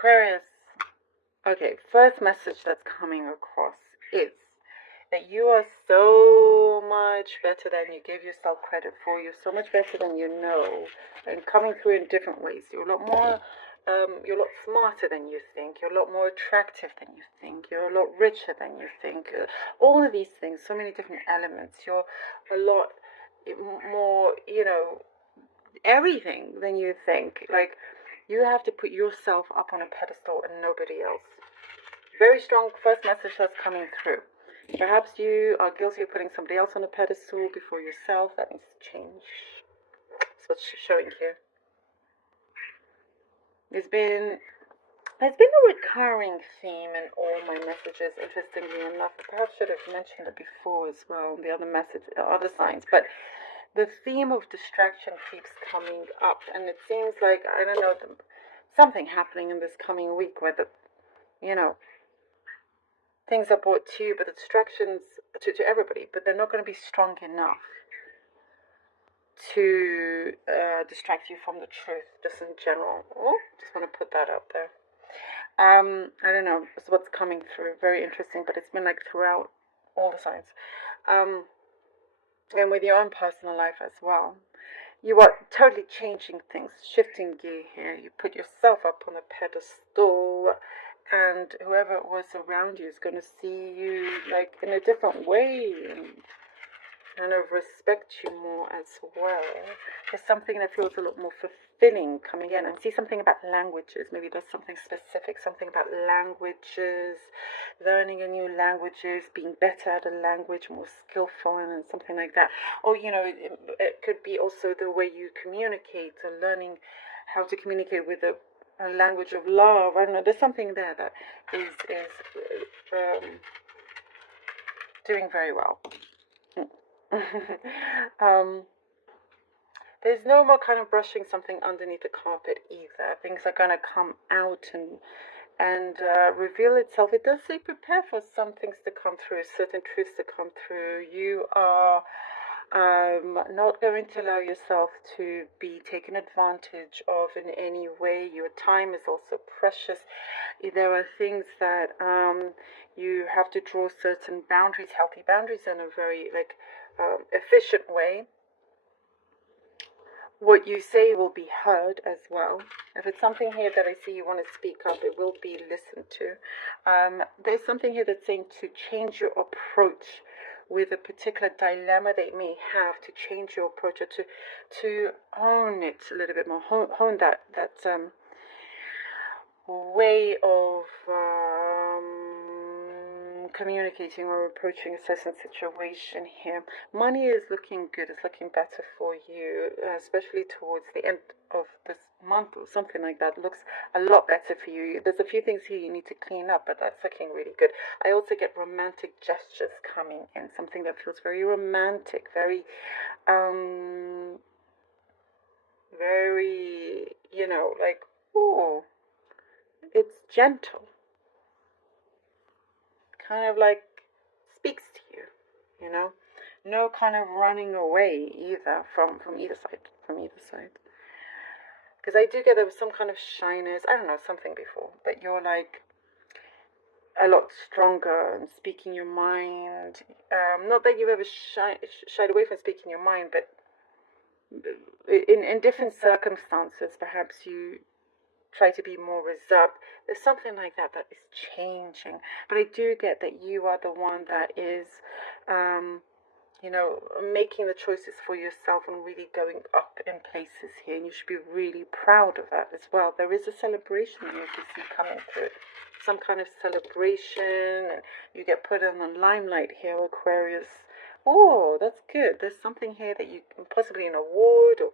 Aquarius. Okay, first message that's coming across is that you are so much better than you give yourself credit for. You're so much better than you know, and coming through in different ways. You're a lot more, you're a lot smarter than you think. You're a lot more attractive than you think. You're a lot richer than you think. All of these things, so many different elements. You're a lot more, everything than you think. Like, you have to put yourself up on a pedestal and nobody else. Very strong first message that's coming through. Perhaps you are guilty of putting somebody else on a pedestal before yourself. That needs to change. That's what's showing here. There's been a recurring theme in all my messages, interestingly enough. I perhaps should have mentioned it before as well, the other signs. But the theme of distraction keeps coming up, and it seems like, I don't know, something happening in this coming week where things are brought to you, but the distractions to everybody, but they're not going to be strong enough to distract you from the truth, just in general. Just want to put that out there. I don't know, it's what's coming through. Very interesting, but it's been like throughout all the signs. And with your own personal life as well. You are totally changing things, shifting gear here. You put yourself up on a pedestal, and whoever it was around you is going to see you like in a different way and kind of respect you more as well. There's something that feels a lot more fulfilling coming in. And see something about languages. Maybe there's something specific, something about languages, learning a new languages, being better at a language, more skillful, and something like that. Or, it could be also the way you communicate, or learning how to communicate with a language of love. I don't know, there's something there that is doing very well. There's no more kind of brushing something underneath the carpet either. Things are going to come out and reveal itself. It does say prepare for some things to come through, certain truths to come through. You are not going to allow yourself to be taken advantage of in any way. Your time is also precious. There are things that you have to draw certain boundaries, healthy boundaries, in a very efficient way. What you say will be heard as well. If it's something here that I see you want to speak up, it will be listened to. There's something here that's saying to change your approach with a particular dilemma they may have, to change your approach, or to own it a little bit more, hone that way of communicating or approaching a certain situation here. Money is looking good, it's looking better for you, especially towards the end of this month or something like that. It looks a lot better for you. There's a few things here you need to clean up, but that's looking really good. I also get romantic gestures coming in, something that feels very romantic, very ooh, it's gentle, kind of like speaks to you, no kind of running away either from either side, because I do get there was some kind of shyness, I don't know, something before, but you're like a lot stronger and speaking your mind. Not that you've ever shied away from speaking your mind, but in different circumstances perhaps you try to be more reserved. There's something like that is changing. But I do get that you are the one that is, making the choices for yourself and really going up in places here. And you should be really proud of that as well. There is a celebration you can see coming through. Some kind of celebration. And you get put in the limelight here, Aquarius. Oh, that's good. There's something here that you possibly an award or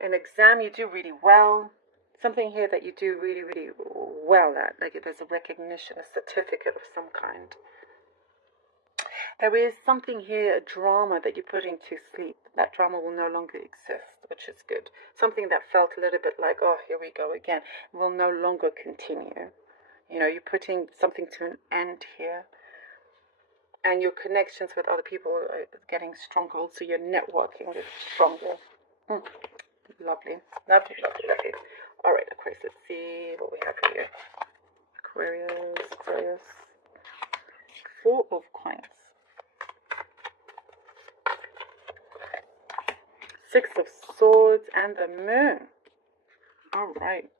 an exam you do really well. Something here that you do really, really well at, like there's a recognition, a certificate of some kind. There is something here, a drama that you're putting to sleep. That drama will no longer exist, which is good. Something that felt a little bit like, oh, here we go again, will no longer continue. You're putting something to an end here. And your connections with other people are getting stronger. Also, your networking is stronger. Lovely, lovely, lovely, lovely. All right, Aquarius, let's see what we have here. Aquarius. Four of Coins. Six of Swords and the Moon. All right.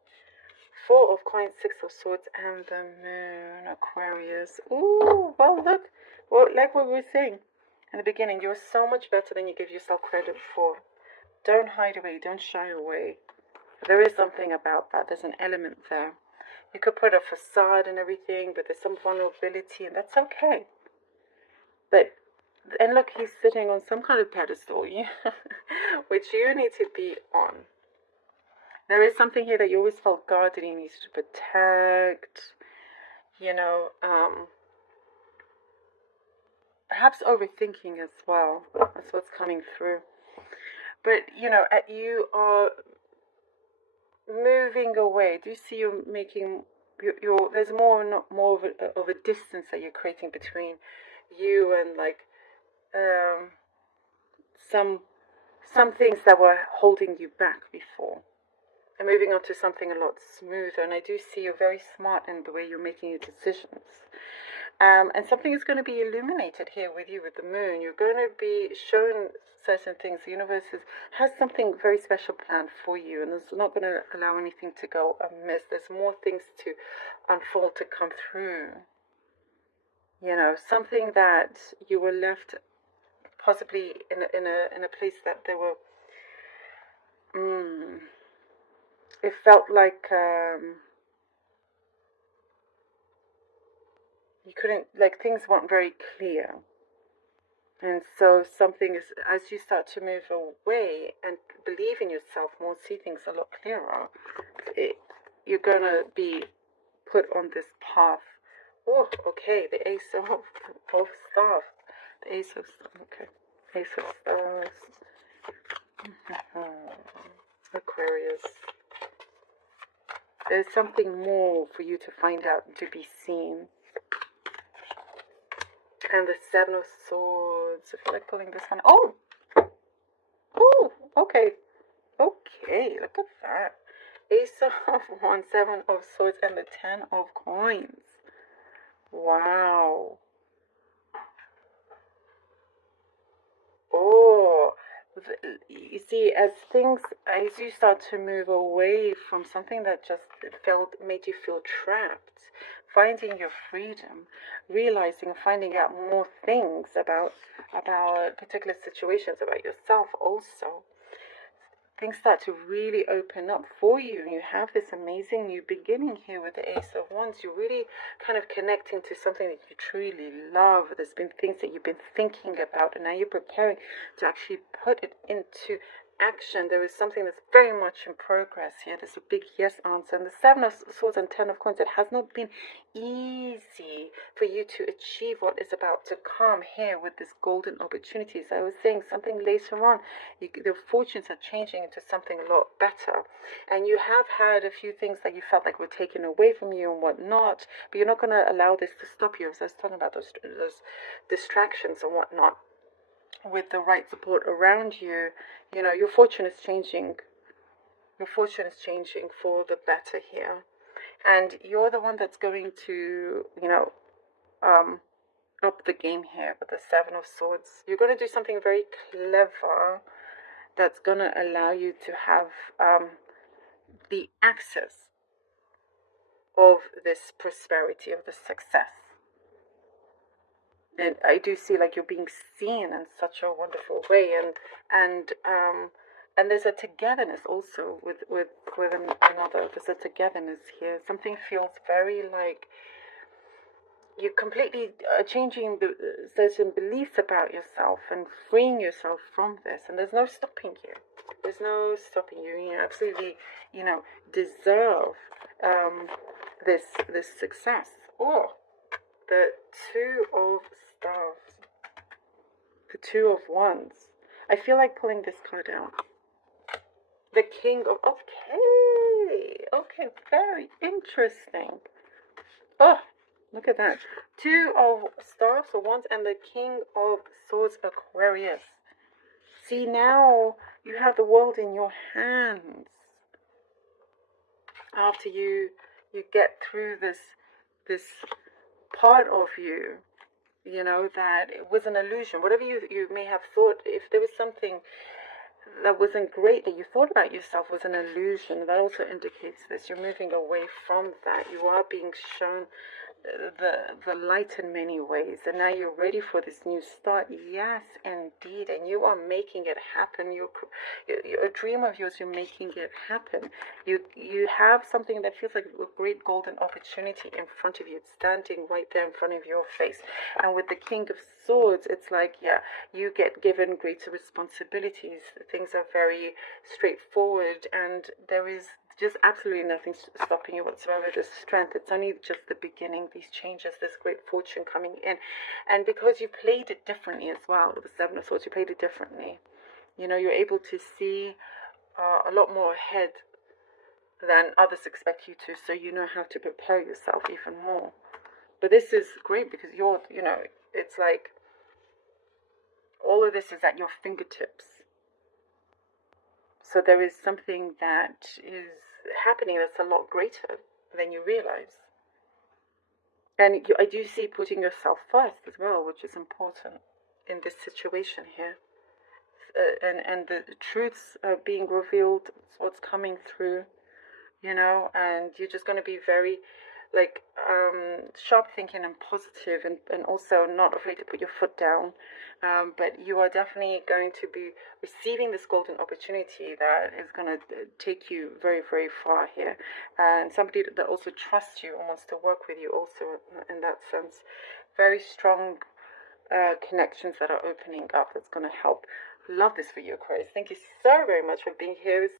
Four of Coins, Six of Swords, and the Moon, Aquarius. Ooh, well, look. Well, like what we were saying in the beginning, you're so much better than you give yourself credit for. Don't hide away. Don't shy away. There is something about that. There's an element there. You could put a facade and everything, but there's some vulnerability, and that's okay. And look, he's sitting on some kind of pedestal, which you need to be on. There is something here that you always felt guarded, you need to protect, perhaps overthinking as well. That's what's coming through. But, you are moving away. Do you see you're making, there's more of a distance that you're creating between you and, like, some things that were holding you back before. And moving on to something a lot smoother. And I do see you're very smart in the way you're making your decisions. And something is going to be illuminated here with you with the moon. You're going to be shown certain things. The universe has something very special planned for you, and it's not going to allow anything to go amiss. There's more things to unfold, to come through. Something that you were left possibly in a place that there were. It felt like you couldn't, like, things weren't very clear. And so something is, as you start to move away and believe in yourself more, see things a lot clearer, you're going to be put on this path. Oh, okay, the Ace of Staff. The Ace of Staff, okay. Ace of Stars. Aquarius. There's something more for you to find out, to be seen. And the Seven of Swords. I feel like pulling this one. Oh, okay. Okay, look at that. Ace of Wands, Seven of Swords, and the Ten of Coins. Wow. Oh, you see, as you start to move away from something that just made you feel trapped, finding your freedom, realizing and finding out more things about particular situations, about yourself also, things start to really open up for you. And you have this amazing new beginning here with the Ace of Wands. You're really kind of connecting to something that you truly love. There's been things that you've been thinking about, and now you're preparing to actually put it into action. There is something that's very much in progress here. There's a big yes answer. And the Seven of Swords and Ten of Coins, it has not been easy for you to achieve what is about to come here with this golden opportunity. So I was saying something later on, the fortunes are changing into something a lot better. And you have had a few things that you felt like were taken away from you and whatnot, but you're not going to allow this to stop you. As I was talking about those distractions and whatnot, with the right support around you, your fortune is changing. Your fortune is changing for the better here. And you're the one that's going to, up the game here with the Seven of Swords. You're going to do something very clever that's going to allow you to have the access of this prosperity, of this success. And I do see like you're being seen in such a wonderful way, and there's a togetherness also with another. There's a togetherness here. Something feels very like you're completely changing certain beliefs about yourself and freeing yourself from this. And there's no stopping you. There's no stopping you. You absolutely, deserve this success. Oh, the Two of Staves, the Two of Wands. I feel like pulling this card out. The King of... Okay, very interesting. Oh, look at that. Two of Staves or Wands and the King of Swords, Aquarius. See, now you have the world in your hands. after you get through this part of you, that it was an illusion. Whatever you may have thought, if there was something that wasn't great that you thought about yourself was an illusion, that also indicates this. You're moving away from that. You are being shown the light in many ways, and now you're ready for this new start. Yes, indeed, and you are making it happen. A dream of yours, you're making it happen. You have something that feels like a great golden opportunity in front of you. It's standing right there in front of your face. And with the King of Swords, it's like, yeah, you get given greater responsibilities. Things are very straightforward, and there is just absolutely nothing stopping you whatsoever. Just strength. It's only just the beginning. These changes, this great fortune coming in, and because you played it differently as well with the Seven of Swords, you played it differently. You're able to see a lot more ahead than others expect you to, so you know how to prepare yourself even more. But this is great because it's like all of this is at your fingertips. So there is something that is happening that's a lot greater than you realize. And I do see putting yourself first as well, which is important in this situation here. And the truths are being revealed, what's coming through, and you're just going to be very sharp thinking and positive, and also not afraid to put your foot down. But you are definitely going to be receiving this golden opportunity that is going to take you very, very far here. And somebody that also trusts you and wants to work with you also in that sense. Very strong connections that are opening up that's going to help. Love this for you, Aquarius. Thank you so very much for being here.